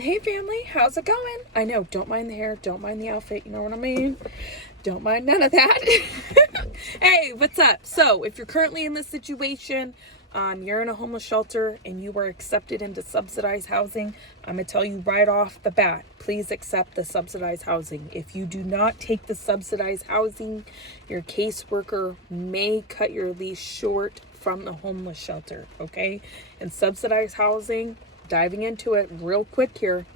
Hey family, how's it going? I know, don't mind the hair, don't mind the outfit, you know what I mean? Don't mind none of that. Hey, what's up? So, if you're currently in this situation, you're in a homeless shelter and you were accepted into subsidized housing, I'm going to tell you right off the bat, please accept the subsidized housing. If you do not take the subsidized housing, your caseworker may cut your lease short from the homeless shelter, okay? And subsidized housing, diving into it real quick here,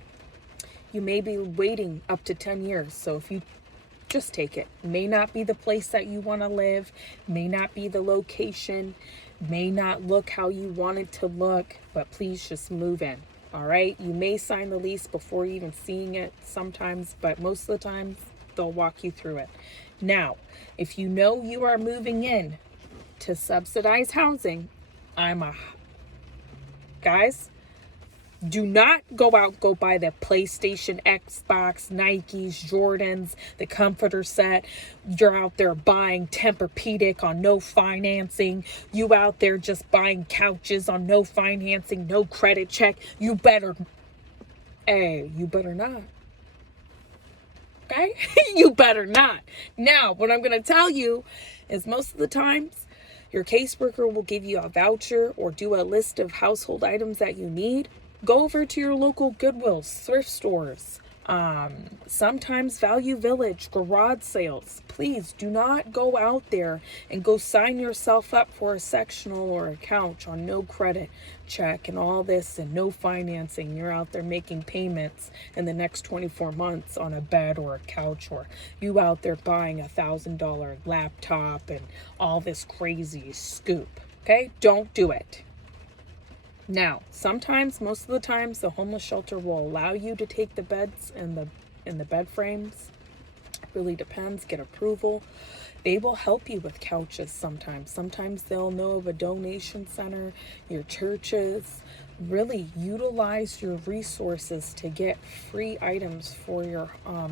you may be waiting up to 10 years. So if you just take it, may not be the place that you want to live, may not be the location, may not look how you want it to look, but please just move in. All right. You may sign the lease before even seeing it sometimes, but most of the time they'll walk you through it. Now, if you know you are moving in to subsidized housing, guys, do not go buy the PlayStation, Xbox, Nikes, Jordans, the comforter set. You're out there buying Tempur-Pedic on no financing. You out there just buying couches on no financing, no credit check. You better not. Okay? You better not. Now, what I'm going to tell you is most of the times your caseworker will give you a voucher or do a list of household items that you need. Go over to your local Goodwills, thrift stores, sometimes Value Village, garage sales. Please do not go out there and go sign yourself up for a sectional or a couch on no credit check and all this and no financing. You're out there making payments in the next 24 months on a bed or a couch, or you out there buying $1,000 laptop and all this crazy scoop. Okay? Don't do it. Now, sometimes, most of the times, the homeless shelter will allow you to take the beds and the bed frames. It really depends. Get approval. They will help you with couches sometimes. Sometimes they'll know of a donation center, your churches. Really utilize your resources to get free items for your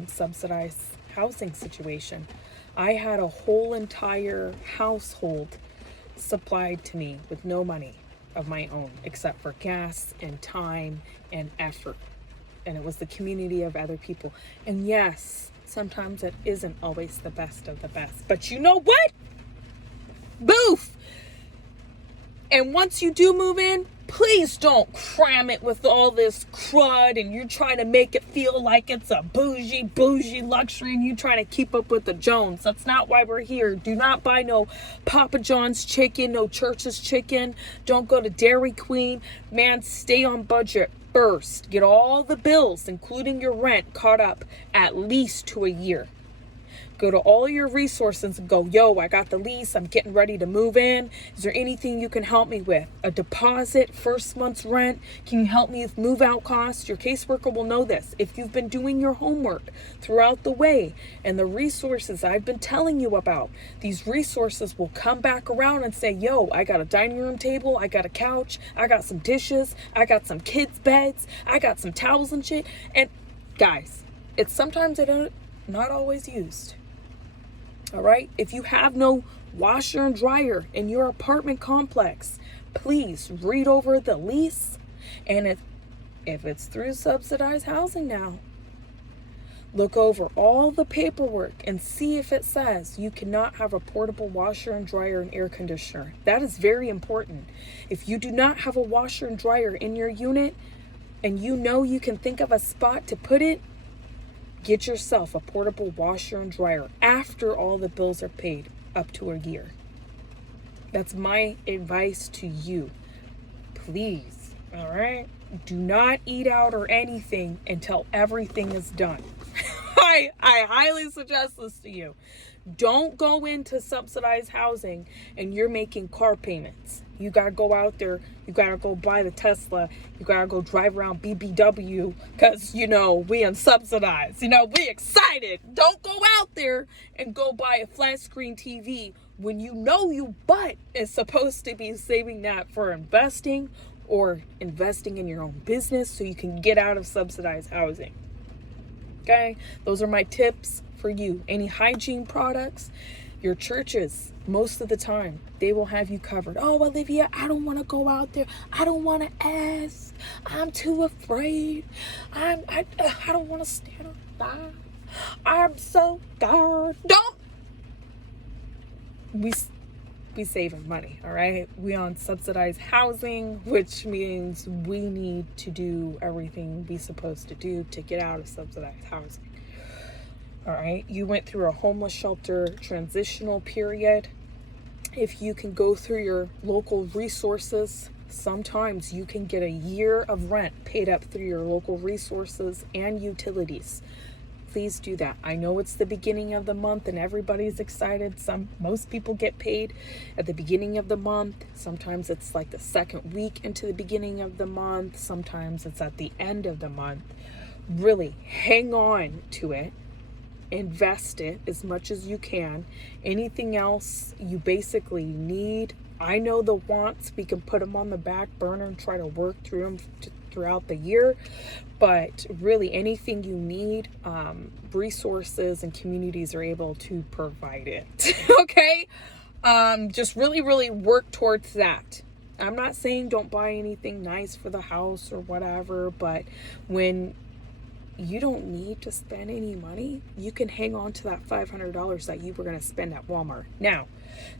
subsidized housing situation. I had a whole entire household supplied to me with no money of my own except for gas and time and effort, and it was the community of other people. And yes, sometimes it isn't always the best of the best, but you know what? Boof. And once you do move in, please don't cram it with all this crud and you're trying to make it feel like it's a bougie luxury and you trying to keep up with the Jones. That's not why we're here. Do not buy no Papa John's chicken, no Church's chicken. Don't go to Dairy Queen. Man, stay on budget first. Get all the bills, including your rent, caught up at least to a year. Go to all your resources and go, yo, I got the lease. I'm getting ready to move in. Is there anything you can help me with? A deposit, first month's rent? Can you help me with move out costs? Your caseworker will know this. If you've been doing your homework throughout the way and the resources I've been telling you about, these resources will come back around and say, yo, I got a dining room table. I got a couch. I got some dishes. I got some kids' beds. I got some towels and shit. And guys, it's sometimes not always used. All right. If you have no washer and dryer in your apartment complex, please read over the lease. And if it's through subsidized housing now, look over all the paperwork and see if it says you cannot have a portable washer and dryer and air conditioner. That is very important. If you do not have a washer and dryer in your unit and you know you can think of a spot to put it, get yourself a portable washer and dryer after all the bills are paid up to a year. That's my advice to you. Please, all right? Do not eat out or anything until everything is done. I highly suggest this to you. Don't go into subsidized housing and you're making car payments. You got to go out there. You got to go buy the Tesla. You got to go drive around BBW because, we unsubsidized. We excited. Don't go out there and go buy a flat screen TV when you know you butt is supposed to be saving that for investing or investing in your own business so you can get out of subsidized housing. Okay? Those are my tips for you. Any hygiene products, Your churches, most of the time, they will have you covered. Oh, Olivia, I don't want to go out there. I don't want to ask. I'm too afraid. I don't want to stand on fire. I'm so scared. Don't. We saving money, all right? We on subsidized housing, which means we need to do everything we supposed to do to get out of subsidized housing. All right, you went through a homeless shelter transitional period. If you can go through your local resources, sometimes you can get a year of rent paid up through your local resources and utilities. Please do that. I know it's the beginning of the month and everybody's excited. Most people get paid at the beginning of the month. Sometimes it's like the second week into the beginning of the month. Sometimes it's at the end of the month. Really hang on to it. Invest it as much as you can. Anything else you basically need, I know the wants, we can put them on the back burner and try to work through them throughout the year. But really anything you need, resources and communities are able to provide it. Okay? Just really work towards that. I'm not saying don't buy anything nice for the house or whatever, but when you don't need to spend any money, you can hang on to that $500 that you were going to spend at Walmart. Now,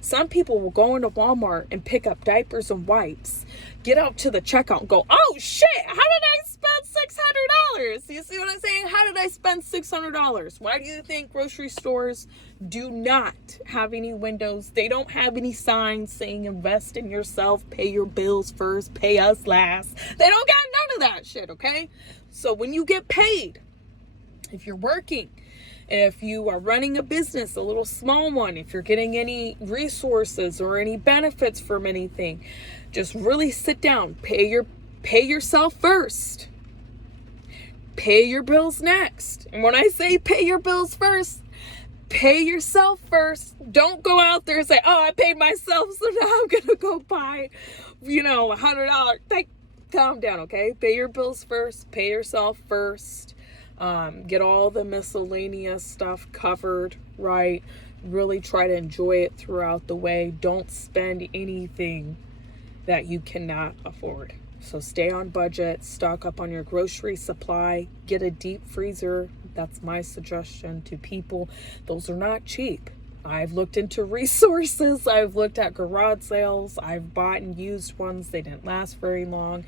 some people will go into Walmart and pick up diapers and wipes, get out to the checkout and go, oh shit, how did I spend $600? You see what I'm saying? How did I spend $600? Why do you think grocery stores do not have any windows? They don't have any signs saying invest in yourself, pay your bills first, pay us last. They don't got none of that shit, okay? So when you get paid, if you're working, if you are running a business, a little small one, if you're getting any resources or any benefits from anything, just really sit down, pay yourself first. Pay your bills next. And when I say pay your bills first, pay yourself first. Don't go out there and say, oh, I paid myself, so now I'm going to go buy, $100. Calm down, okay? Pay your bills first. Pay yourself first. Get all the miscellaneous stuff covered, right? Really try to enjoy it throughout the way. Don't spend anything that you cannot afford. So stay on budget, stock up on your grocery supply, get a deep freezer. That's my suggestion to people. Those are not cheap. I've looked into resources. I've looked at garage sales. I've bought and used ones. They didn't last very long.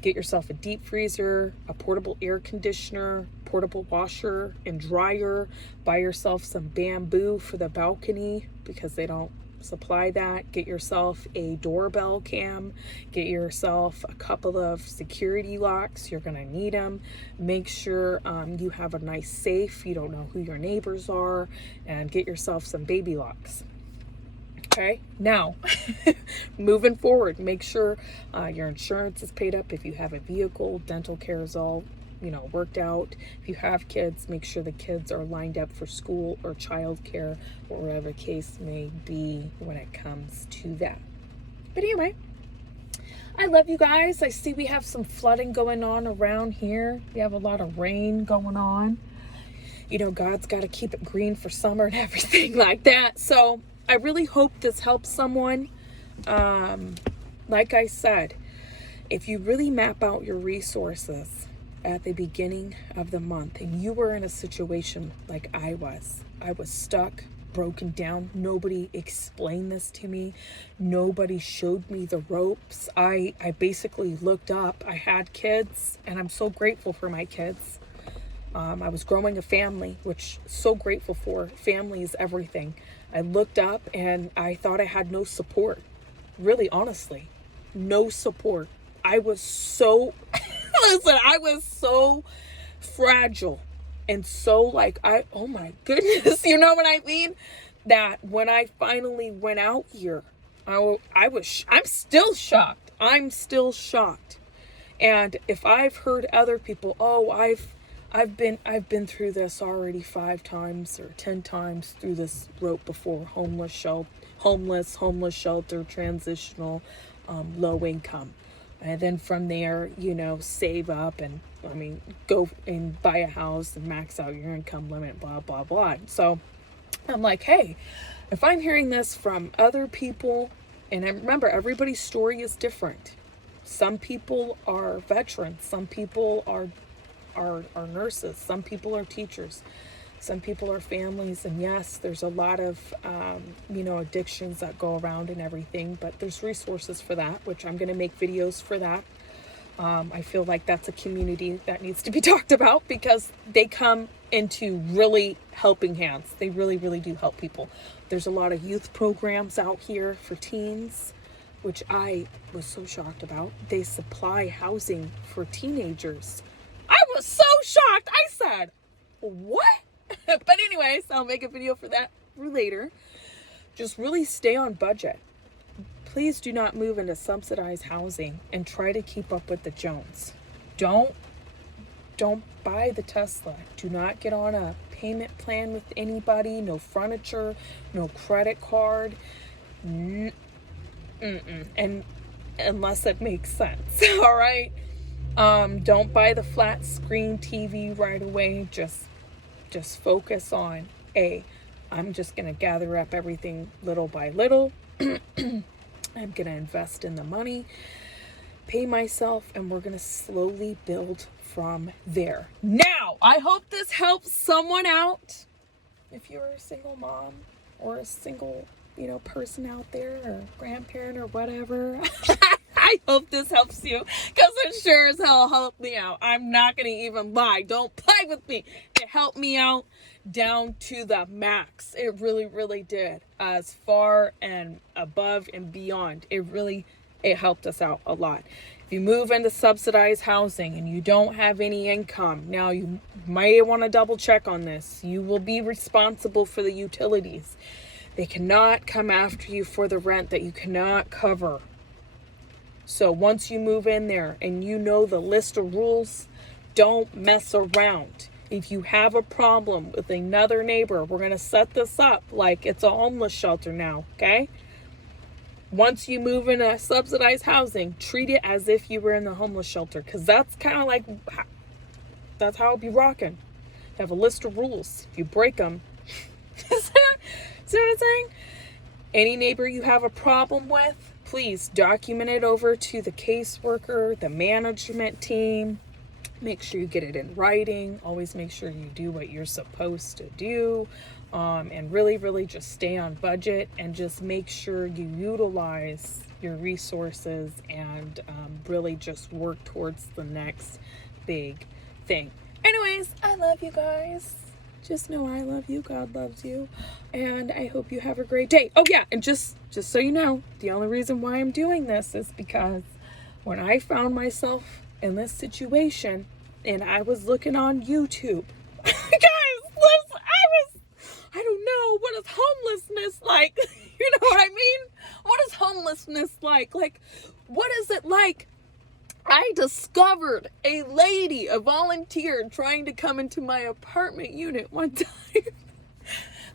Get yourself a deep freezer, a portable air conditioner, portable washer and dryer. Buy yourself some bamboo for the balcony because they don't supply that. Get yourself a doorbell cam. Get yourself a couple of security locks. You're going to need them. Make sure you have a nice safe. You don't know who your neighbors are. And get yourself some baby locks. Okay, now moving forward, make sure your insurance is paid up if you have a vehicle. Dental care is all worked out. If you have kids, make sure the kids are lined up for school or childcare or whatever the case may be when it comes to that. But anyway, I love you guys. I see we have some flooding going on around here. We have a lot of rain going on. God's got to keep it green for summer and everything like that. So I really hope this helps someone. Like I said, if you really map out your resources at the beginning of the month and you were in a situation like I was stuck, broken down. Nobody explained this to me. Nobody showed me the ropes. I basically looked up. I had kids and I'm so grateful for my kids. I was growing a family, which so grateful for. Family is everything. I looked up and I thought I had no support. Really, honestly, no support. I was so, I was so fragile and so oh my goodness, you know what I mean? That when I finally went out here, I'm still shocked. I'm still shocked. And if I've heard other people, I've been through this already 5 times or 10 times through this rope before, homeless shelter, transitional, low income. And then from there, save up and go and buy a house and max out your income limit, blah, blah, blah. So I'm like, hey, If I'm hearing this from other people, and remember, everybody's story is different. Some people are veterans, some people are nurses, some people are teachers, some people are families, and yes, there's a lot of addictions that go around and everything, but there's resources for that, which I'm going to make videos for that. I feel like that's a community that needs to be talked about because they come into really helping hands. They really, really do help people. There's a lot of youth programs out here for teens, which I was so shocked about. They supply housing for teenagers. I was so shocked. I said, what? But anyways, I'll make a video for that later. Just really stay on budget. Please do not move into subsidized housing and try to keep up with the Jones. Don't buy the Tesla. Do not get on a payment plan with anybody. No furniture, no credit card. And unless it makes sense. All right. Don't buy the flat screen TV right away. Just focus on I'm just going to gather up everything little by little. I'm going to invest in the money, pay myself, and we're going to slowly build from there. Now, I hope this helps someone out. If you're a single mom or a single, person out there or grandparent or whatever, I hope this helps you because it sure as hell helped me out. I'm not going to even lie. Don't play with me. It helped me out down to the max. It really, really did. As far and above and beyond. It helped us out a lot. If you move into subsidized housing and you don't have any income, now you might want to double check on this. You will be responsible for the utilities. They cannot come after you for the rent that you cannot cover. So once you move in there and you know the list of rules, don't mess around. If you have a problem with another neighbor, we're going to set this up like it's a homeless shelter now, okay? Once you move into subsidized housing, treat it as if you were in the homeless shelter because that's kind of like, that's how it be rocking. You have a list of rules. If you break them, see what I'm saying? Any neighbor you have a problem with, please document it over to the caseworker, the management team. Make sure you get it in writing. Always make sure you do what you're supposed to do. And really, really just stay on budget and just make sure you utilize your resources and really just work towards the next big thing. Anyways, I love you guys. Just know I love you. God loves you. And I hope you have a great day. Oh yeah, and just so you know, the only reason why I'm doing this is because when I found myself in this situation and I was looking on YouTube, guys, listen, I don't know, what is homelessness like? You know what I mean? What is homelessness like? Like, what is it like? I discovered a lady, a volunteer, trying to come into my apartment unit one time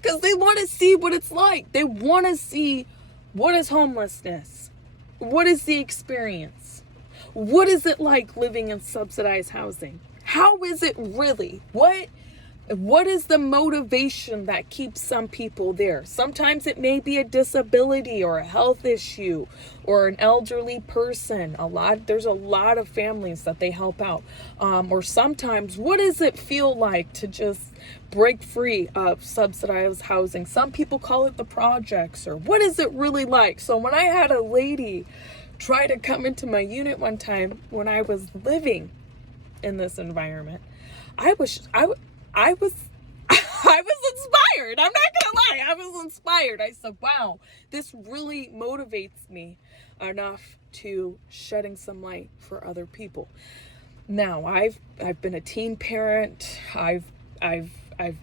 because they want to see what it's like. They want to see what is homelessness. What is the experience? What is it like living in subsidized housing? How is it really? What is the motivation that keeps some people there? Sometimes it may be a disability or a health issue or an elderly person. There's a lot of families that they help out. Or sometimes, what does it feel like to just break free of subsidized housing? Some people call it the projects, or what is it really like? So when I had a lady try to come into my unit one time when I was living in this environment, I was inspired. I'm not gonna lie. I was inspired. I said, wow, this really motivates me enough to shedding some light for other people. Now, I've been a teen parent. I've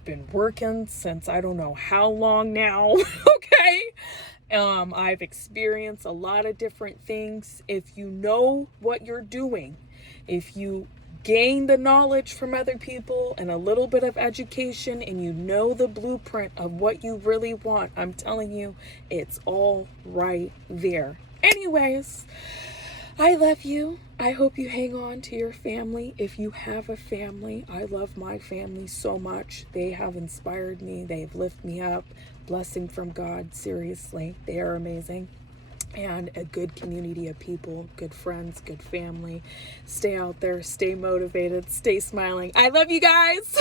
been working since I don't know how long now. Okay. I've experienced a lot of different things. If you know what you're doing, if you gain the knowledge from other people and a little bit of education and you know the blueprint of what you really want, I'm telling you, it's all right there. Anyways, I love you. I hope you hang on to your family. If you have a family, I love my family so much. They have inspired me. They've lifted me up. Blessing from God. Seriously, they are amazing. And a good community of people, good friends, good family. Stay out there, stay motivated, stay smiling. I love you guys.